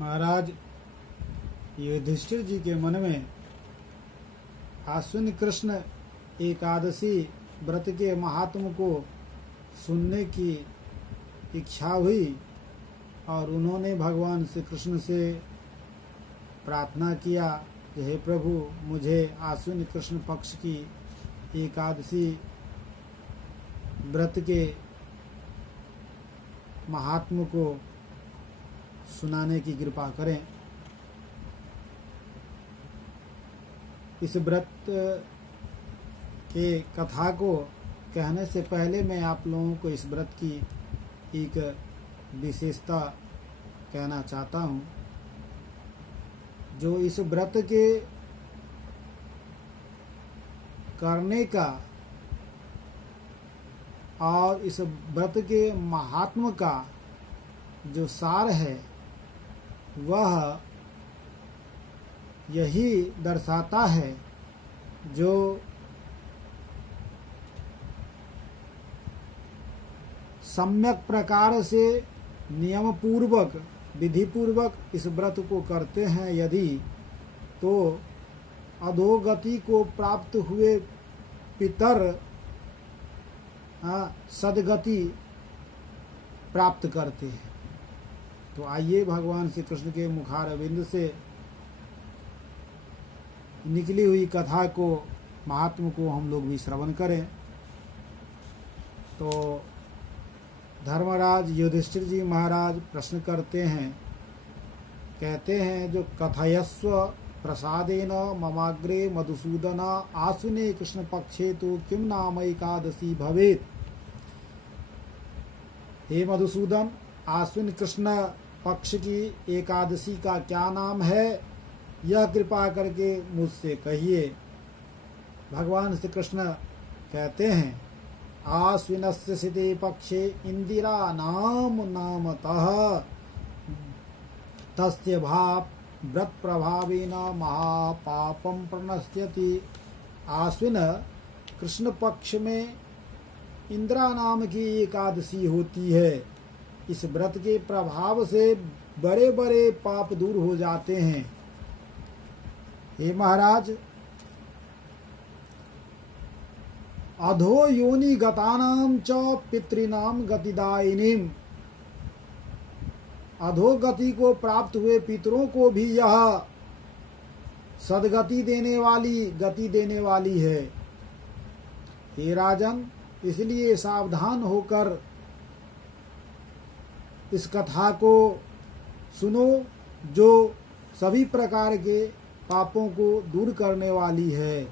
महाराज, युधिष्ठिर जी के मन में आश्विन कृष्ण एकादशी व्रत के महात्म को सुनने की इच्छा हुई और उन्होंने भगवान श्री कृष्ण से प्रार्थना किया कि हे प्रभु, मुझे आश्विन कृष्ण पक्ष की एकादशी व्रत के महात्म को सुनाने की कृपा करें। इस व्रत के कथा को कहने से पहले मैं आप लोगों को इस व्रत की एक विशेषता कहना चाहता हूँ। जो इस व्रत के करने का और इस व्रत के महात्म का जो सार है वह यही दर्शाता है, जो सम्यक प्रकार से नियम पूर्वक विधि पूर्वक इस व्रत को करते हैं यदि, तो अधोगति को प्राप्त हुए पितर सदगति प्राप्त करते हैं। तो आइए भगवान श्री कृष्ण के मुखारविंद से निकली हुई कथा को, महात्म को हम लोग भी श्रवण करें। तो धर्मराज युधिष्ठिर जी महाराज प्रश्न करते हैं, कहते हैं, जो कथयस्व प्रसादेन ममाग्रे मधुसूदन आश्विने कृष्ण पक्षे तो किम नाम एकादशी भवेत। हे मधुसूदन, आश्विन कृष्ण पक्ष की एकादशी का क्या नाम है, यह कृपा करके मुझसे कहिए। भगवान श्री कृष्ण कहते हैं, आश्विनस्य सिते पक्षे इंदिरा नाम नामतः तस्य भाव व्रत प्रभावेन महापापम प्रणश्यति। आश्विन कृष्ण पक्ष में इंदिरा नाम की एकादशी होती है। इस व्रत के प्रभाव से बड़े बड़े पाप दूर हो जाते हैं। हे महाराज, अधो योनि गतानाम च पितृनाम गतिदायिनीम, अधोगति को प्राप्त हुए पितरों को भी यह सदगति देने वाली, गति देने वाली है। हे राजन, इसलिए सावधान होकर इस कथा को सुनो, जो सभी प्रकार के पापों को दूर करने वाली है।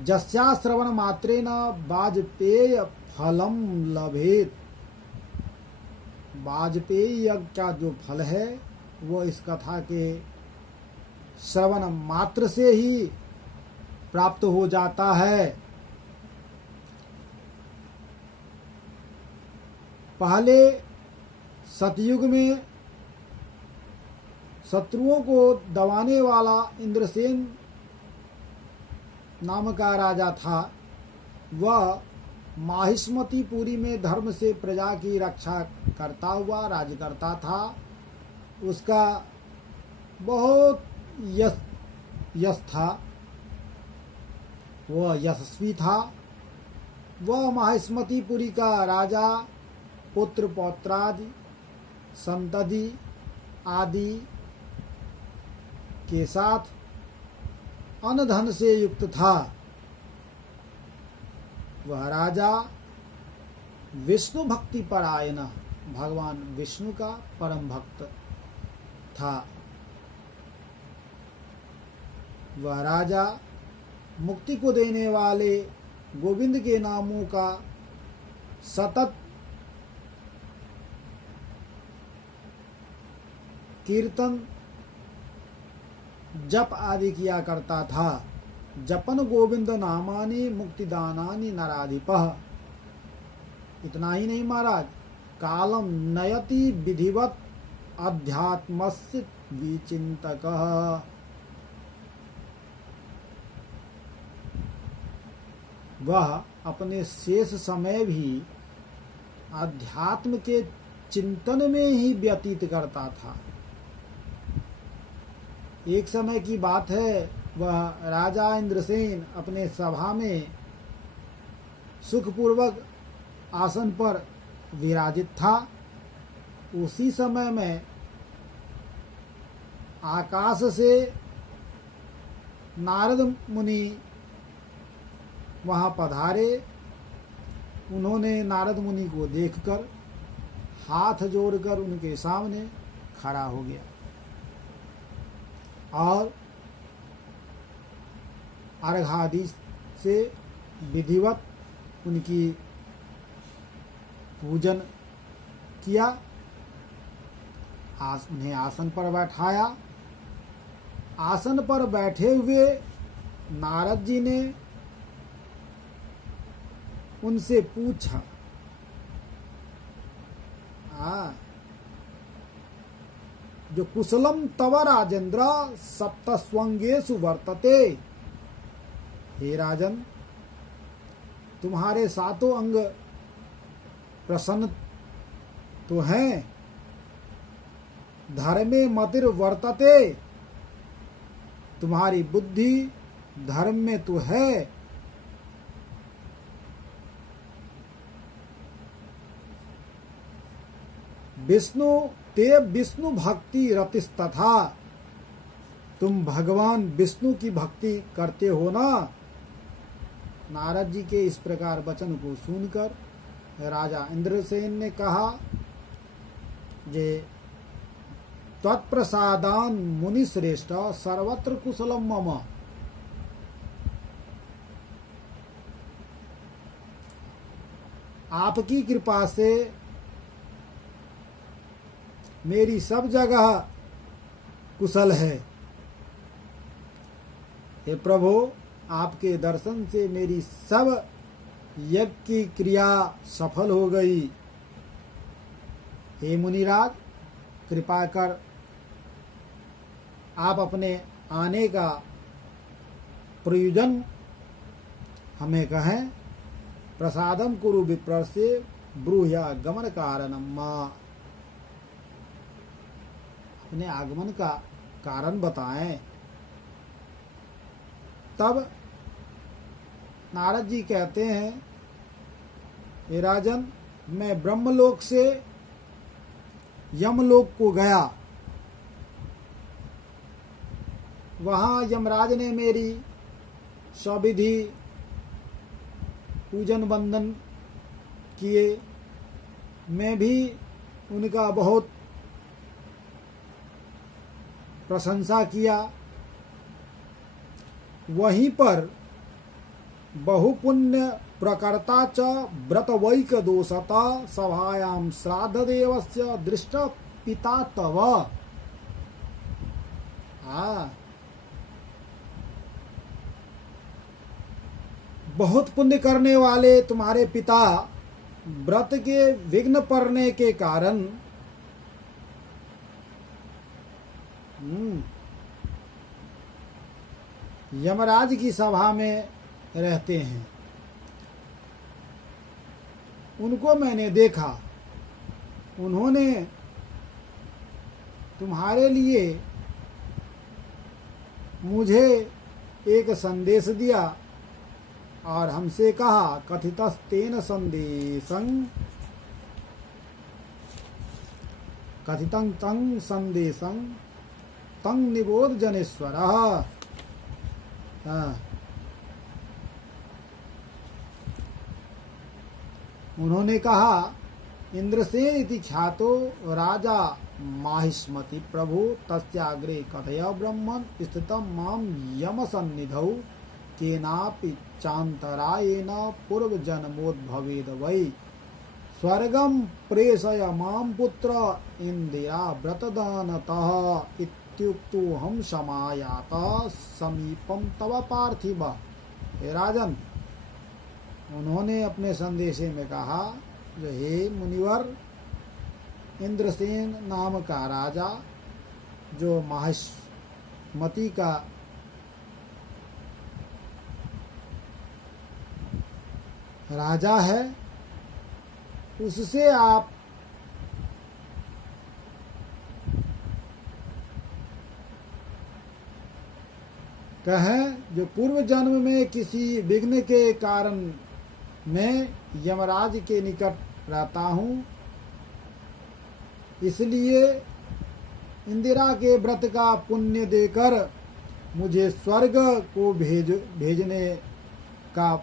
जस्या श्रवण मात्रेन वाजपेय फलम लभेत। वाजपेयी यज्ञ का जो फल है वो इस कथा के श्रवण मात्र से ही प्राप्त हो जाता है। पहले सतयुग में शत्रुओं को दबाने वाला इंद्रसेन नाम का राजा था। वह माहिष्मतीपुरी में धर्म से प्रजा की रक्षा करता हुआ राज करता था। उसका बहुत यश था, वह यशस्वी था। वह माहिष्मतीपुरी का राजा पुत्र पौत्रादि संतति आदि के साथ अनधन से युक्त था। वह राजा विष्णु भक्ति परायण, भगवान विष्णु का परम भक्त था। वह राजा मुक्ति को देने वाले गोविंद के नामों का सतत कीर्तन जप आदि किया करता था। जपन गोविंद नामानि मुक्तिदानानि नराधिपः। इतना ही नहीं महाराज, कालम नयति विधिवत अध्यात्मस्य विचिंतकः। वह अपने शेष समय भी अध्यात्म के चिंतन में ही व्यतीत करता था। एक समय की बात है, वह राजा इंद्रसेन अपने सभा में सुखपूर्वक आसन पर विराजित था। उसी समय में आकाश से नारद मुनि वहां पधारे। उन्होंने नारद मुनि को देखकर हाथ जोड़कर उनके सामने खड़ा हो गया और अर्घादि से विधिवत उनकी पूजन किया। उन्हें आसन पर बैठाया। आसन पर बैठे हुए नारद जी ने उनसे पूछा, जो कुशलम तव राजेंद्र सप्तस्वंगेषु वर्तते। हे राजन, तुम्हारे सातों अंग प्रसन्न तो हैं। धर्मे मतिर वर्तते, तुम्हारी बुद्धि धर्म में तो है। विष्णु ते विष्णु भक्ति रतिस्तथा, तुम भगवान विष्णु की भक्ति करते हो ना। नारद जी के इस प्रकार वचन को सुनकर राजा इंद्रसेन ने कहा, जे तत्प्रसादान मुनि श्रेष्ठ सर्वत्र कुशलम मम। आपकी कृपा से मेरी सब जगह कुशल है। हे प्रभु, आपके दर्शन से मेरी सब यज्ञ की क्रिया सफल हो गई। हे मुनिराज, कृपा कर आप अपने आने का प्रयोजन हमें कहें। प्रसादम कुरु विप्र से ब्रूह्या गमन कारणम मां, अपने आगमन का कारण बताएं। तब नारद जी कहते हैं, हे राजन, मैं ब्रह्मलोक से यमलोक को गया। वहां यमराज ने मेरी सविधि पूजन वंदन किए। मैं भी उनका बहुत प्रशंसा किया। वहीं पर बहुपुण्य प्रकर्ता च व्रतवैक दोषता सभायां श्राद्ध देवस्य दृष्ट पिता तव। बहुत पुण्य करने वाले तुम्हारे पिता व्रत के विघ्न पड़ने के कारण यमराज की सभा में रहते हैं। उनको मैंने देखा। उन्होंने तुम्हारे लिए मुझे एक संदेश दिया और हमसे कहा, कथितस्तेन संदेशं कथितं तं संदेशं तं निबोध जनेश्वरः। उन्होंने कहा, इंद्रसेन इति ख्यातो राजा माहिष्मति प्रभु तस्याग्रे कथय ब्रह्मन् स्थितं मां यम सन्निधौ केनापि चान्तरायेन पूर्वजन्मोद्भवेद वै। स्वर्गं प्रेषय मां पुत्र इंदिरा व्रतदानतः इत्युक्तो हम समायात समीपम तव पार्थिव। हे राजन, उन्होंने अपने संदेशे में कहा, जो हे मुनिवर, इंद्रसेन नाम का राजा जो माहिष्मति का राजा है, उससे आप कहें जो पूर्व जन्म में किसी विघ्न के कारण मैं यमराज के निकट रहता हूँ, इसलिए इंदिरा के व्रत का पुण्य देकर मुझे स्वर्ग को भेजने का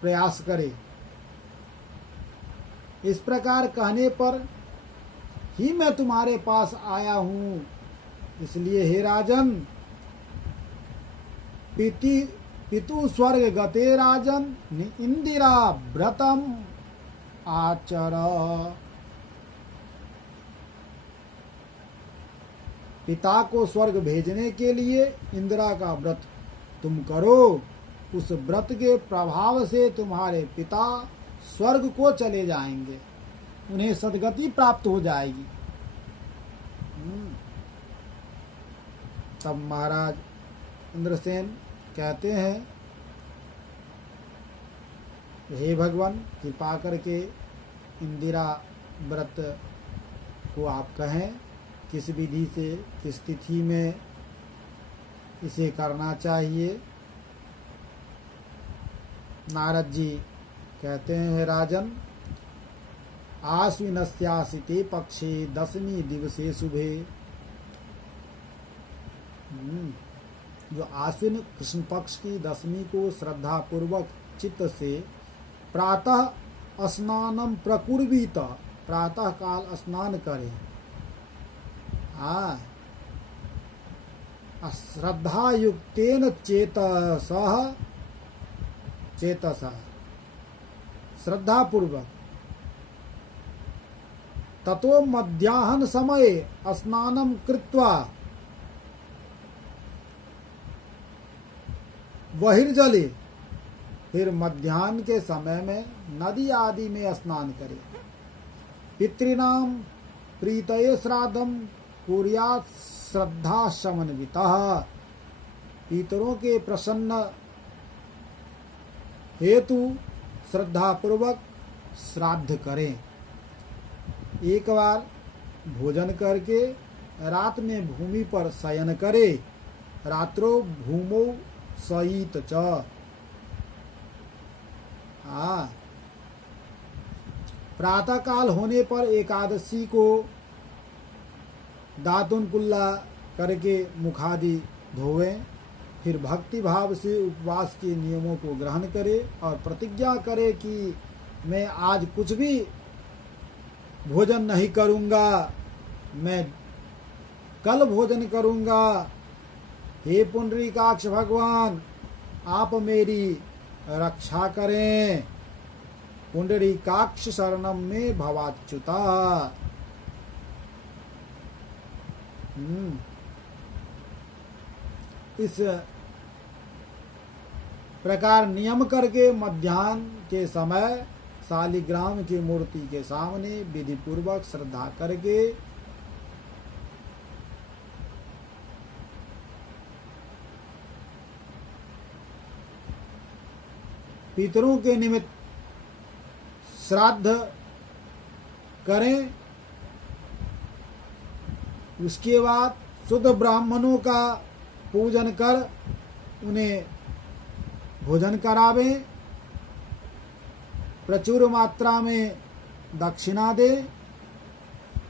प्रयास करे। इस प्रकार कहने पर ही मैं तुम्हारे पास आया हूँ। इसलिए हे राजन, पितु स्वर्ग गते राजन इंदिरा व्रतम आचर। पिता को स्वर्ग भेजने के लिए इंदिरा का व्रत तुम करो। उस व्रत के प्रभाव से तुम्हारे पिता स्वर्ग को चले जाएंगे, उन्हें सद्गति प्राप्त हो जाएगी। तब महाराज इंद्रसेन कहते हैं, हे भगवान, कृपा करके इंदिरा व्रत को आप कहें, किस विधि से, किस तिथि में इसे करना चाहिए। नारद जी कहते हैं, राजन, आश्विनस्यासिते पक्षे दशमी दिवसे शुभे। जो आश्विन कृष्ण पक्ष की दशमी को श्रद्धा पूर्वक चित्त से प्रातः स्नानम प्रकुर्वीत, प्रातः काल स्नान करें। श्रद्धा युक्तेन चेतसः श्रद्धा पूर्वक ततो मध्याह्न समये स्नानं कृत्वा बहिर्जले, फिर मध्याह्न के समय में नदी आदि में स्नान करें। पितॄणां प्रीतये श्राद्धं कुर्यात् श्रद्धा समन्वितः, पितरों के प्रसन्न हेतु श्रद्धा पूर्वक श्राद्ध करें। एक बार भोजन करके रात में भूमि पर शयन करे। रात्रो भूमौ शयित च। प्रातः काल होने पर एकादशी को दातुन कुल्ला करके मुखादि धोवें। फिर भक्ति भाव से उपवास के नियमों को ग्रहण करे और प्रतिज्ञा करे कि मैं आज कुछ भी भोजन नहीं करूंगा, मैं कल भोजन करूंगा। हे पुंडरीकाक्ष भगवान, आप मेरी रक्षा करें। पुंडरीकाक्ष शरणम में भवाच्युता। इस प्रकार नियम करके मध्याह्न के समय शालिग्राम की मूर्ति के सामने विधि पूर्वक श्रद्धा करके पितरों के निमित्त श्राद्ध करें। उसके बाद शुद्ध ब्राह्मणों का पूजन कर उन्हें भोजन करावें। प्रचुर मात्रा में दक्षिणा दे।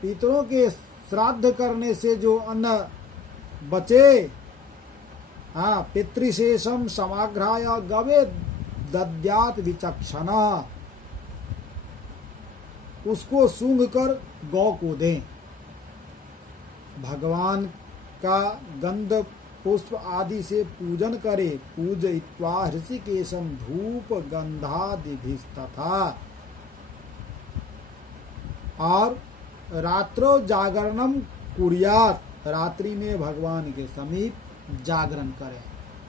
पितरों के श्राद्ध करने से जो अन्न बचे, पितृशेषम समाग्राय गवे दद्यात विचक्षणा, उसको सूंघ कर गौ को दें। भगवान का गंध पुष्प आदि से पूजन करे। पूजयित्वा हृषिकेशम धूप गंधादिभिस्तथा। और रात्रो जागरणम कुर्यात, रात्रि में भगवान के समीप जागरण करें।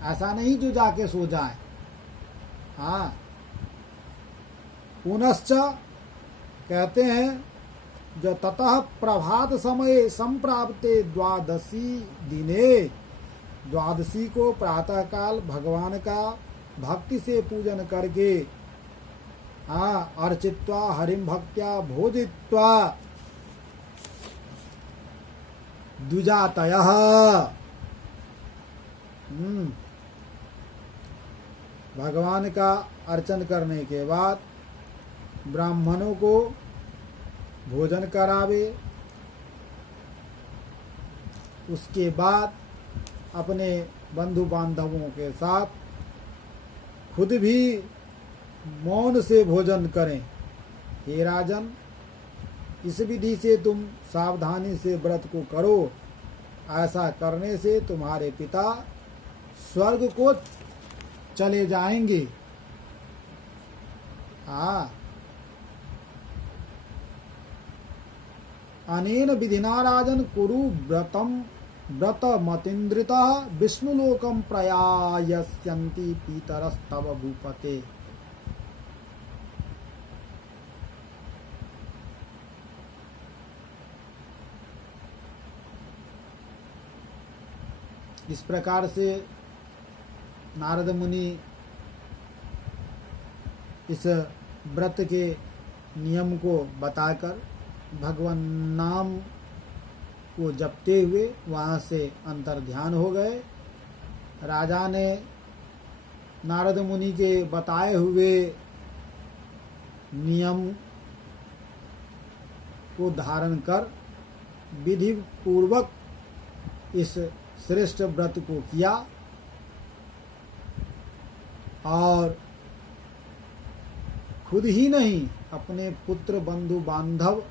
ऐसा नहीं जो जाके सो जाए। पुनश्च कहते हैं, जो ततः प्रभात समय संप्राप्ते द्वादशी दिने, द्वादशी को प्रातः काल भगवान का भक्ति से पूजन करके अर्चित्वा हरिम भक्त्या भोजित्वा द्विजातयः, भगवान का अर्चन करने के बाद ब्राह्मणों को भोजन करावे, उसके बाद अपने बंधु बांधवों के साथ खुद भी मौन से भोजन करें। हे राजन, इस विधि से तुम सावधानी से व्रत को करो। ऐसा करने से तुम्हारे पिता स्वर्ग को चले जाएंगे। अनेन विधिना राजन कुरु व्रतमतीन्द्रितः विष्णुलोकं प्रयास्यन्ति पीतरस्तव भूपते। इस प्रकार से नारद मुनि इस व्रत के नियम को बताकर भगवान नाम को जपते हुए वहाँ से अंतर ध्यान हो गए। राजा ने नारद मुनि के बताए हुए नियम को धारण कर विधि पूर्वक इस श्रेष्ठ व्रत को किया और खुद ही नहीं अपने पुत्र बंधु बांधव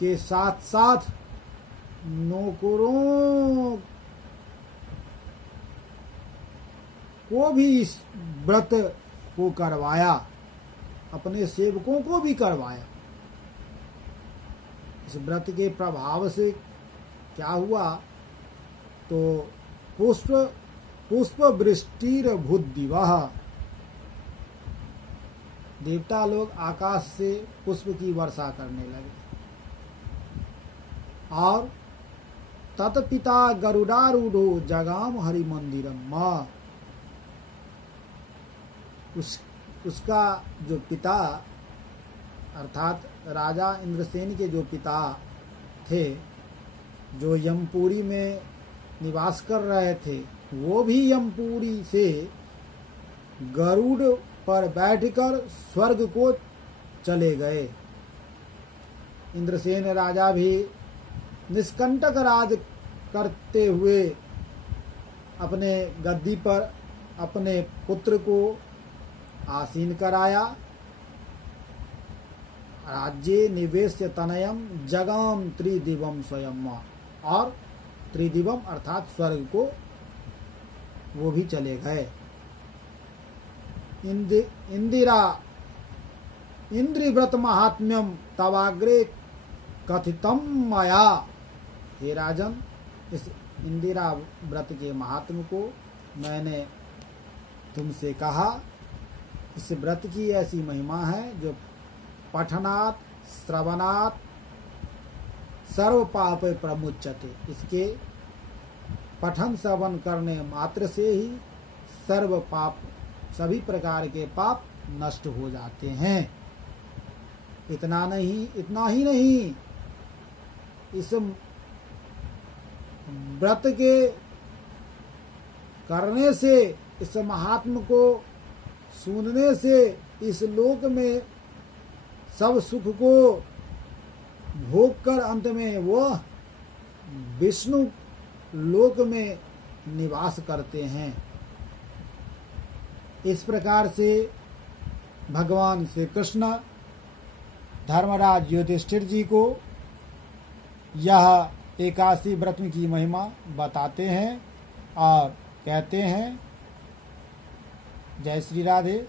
के साथ साथ नौकरों को भी इस व्रत को करवाया, अपने सेवकों को भी करवाया। इस व्रत के प्रभाव से क्या हुआ तो पुष्प वृष्टिर भूद्दिवः, देवता लोग आकाश से पुष्प की वर्षा करने लगे। और तत्पिता गरुडारूढ़ो जगाम हरि मंदिरम, उसका जो पिता अर्थात राजा इंद्रसेन के जो पिता थे, जो यमपुरी में निवास कर रहे थे, वो भी यमपुरी से गरुड़ पर बैठकर स्वर्ग को चले गए। इंद्रसेन राजा भी निष्कंटक राज करते हुए अपने गद्दी पर अपने पुत्र को आसीन कराया। राज्ये निवेश्य तनयम जगाम त्रिदिवम स्वयं, और त्रिदिवम अर्थात स्वर्ग को वो भी चले गए। इंद्रिव्रत महात्म्यम तवाग्रे कथितम मया। हे राजन, इस इंदिरा व्रत के महात्म को मैंने तुमसे कहा। इस व्रत की ऐसी महिमा है जो पठनात् श्रवणात् सर्व पाप प्रमुच्यते। इसके पठन श्रवण करने मात्र से ही सर्व पाप, सभी प्रकार के पाप नष्ट हो जाते हैं। इतना ही नहीं, इस व्रत के करने से, इस महात्म को सुनने से इस लोक में सब सुख को भोग कर अंत में वो विष्णु लोक में निवास करते हैं। इस प्रकार से भगवान श्री कृष्ण धर्मराज युधिष्ठिर जी को यह एकादशी व्रत की महिमा बताते हैं और कहते हैं। जय श्री राधे।